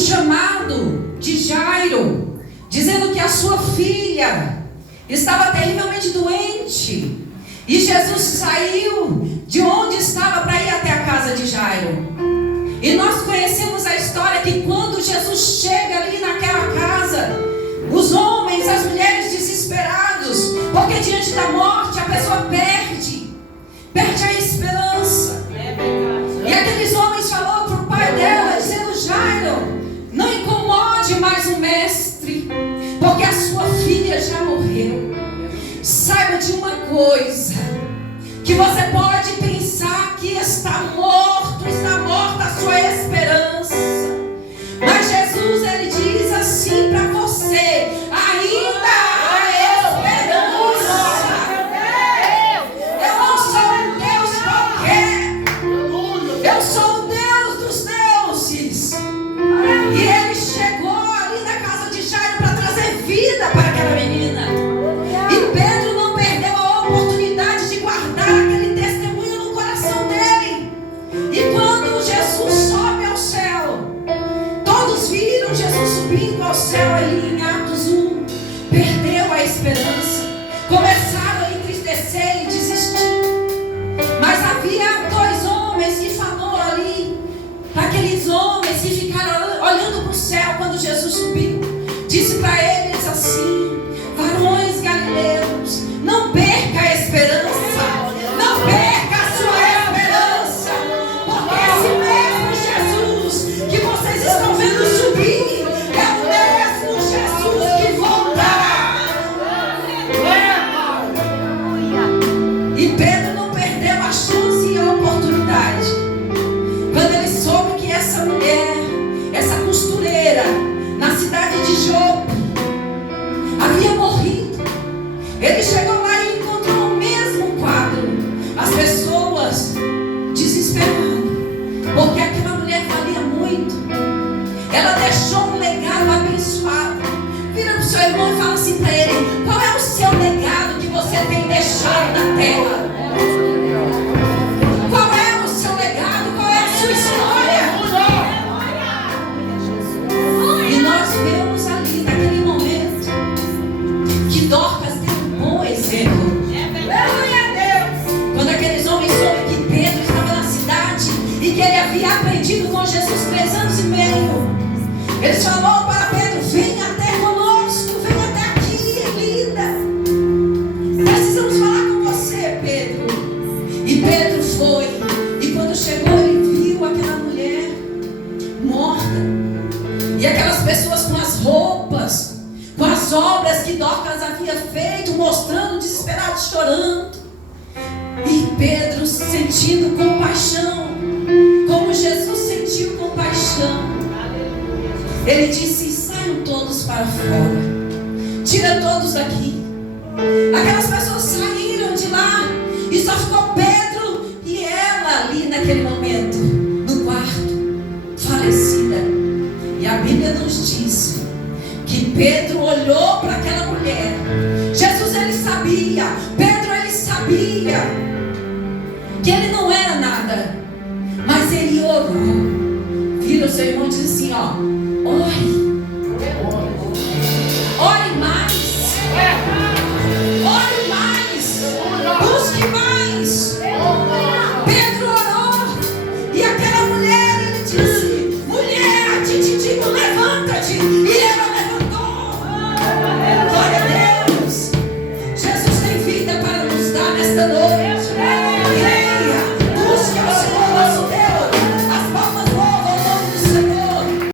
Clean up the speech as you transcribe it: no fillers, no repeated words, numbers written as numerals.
chamado de Jairo, dizendo que a sua filha estava terrivelmente doente. E Jesus saiu de onde estava para ir até a casa de Jairo. E nós conhecemos a história que quando Jesus chega ali naquela casa, os homens, as mulheres desesperados, porque diante da morte a pessoa perde a esperança. E aqueles homens falaram para o pai dela, dizendo: Jairo, não incomode mais o mestre, porque a sua filha já morreu. Saiba de uma coisa, que você pode pensar que está morta a sua esperança, mas Jesus, ele diz assim para você: ainda há esperança. Eu não sou um Deus qualquer, eu sou o Deus dos deuses. E ele chegou ali na casa de Jairo para trazer vida para aquela menina. E Pedro não perdeu a oportunidade de guardar aquele testemunho no coração dele. E quando Jesus sobe ao céu, todos viram Jesus subindo ao céu ali em Atos 1. Perdeu a esperança, começaram a entristecer e desistir. Mas havia dois homens que falaram ali, aqueles homens que ficaram olhando para o céu quando Jesus subiu. Disse para eles assim: varões galileus, não perca a esperança, não perca a sua esperança, porque esse mesmo Jesus que vocês estão vendo subir é o mesmo Jesus que voltará. E Pedro não perdeu a chance e a oportunidade. Quando ele soube que essa mulher, essa costureira, na cidade de Jope, havia morrido, ele chegou lá e encontrou o mesmo quadro. As pessoas desesperadas, porque aquela mulher valia muito. Ela deixou um legado abençoado. Vira para o seu irmão e fala assim para ele: qual é o seu legado que você tem deixado na terra? Qual é o seu legado? Qual é a sua história? E nós vemos ali naquele momento que Dorcas tem um bom exemplo. Quando aqueles homens soube que Pedro estava na cidade e que ele havia aprendido com Jesus 3 anos e meio, eles falaram para Pedro: vem até conosco, vem até aqui, linda. Precisamos falar com você, Pedro. E Pedro foi. E quando chegou, ele viu aquela mulher morta. E aquelas pessoas com as roupas, com as obras que Dorcas havia feito, mostrando, desesperados, chorando. E Pedro sentindo compaixão, como Jesus sentiu compaixão. Ele disse: saiam todos para fora, tira todos daqui. Aquelas pessoas saíram de lá e só ficou Pedro e ela ali naquele momento, no quarto, falecida. E a Bíblia nos diz que Pedro olhou para aquela mulher. Jesus, ele sabia, Pedro, ele sabia que ele não era nada, mas ele orou. Vira o seu irmão e diz assim: ó, ore mais, ore mais, busque mais. Pedro orou, e aquela mulher, ele disse: mulher, a ti te digo, levanta-te. E ela levantou. Glória a Deus. Jesus tem vida para nos dar nesta noite.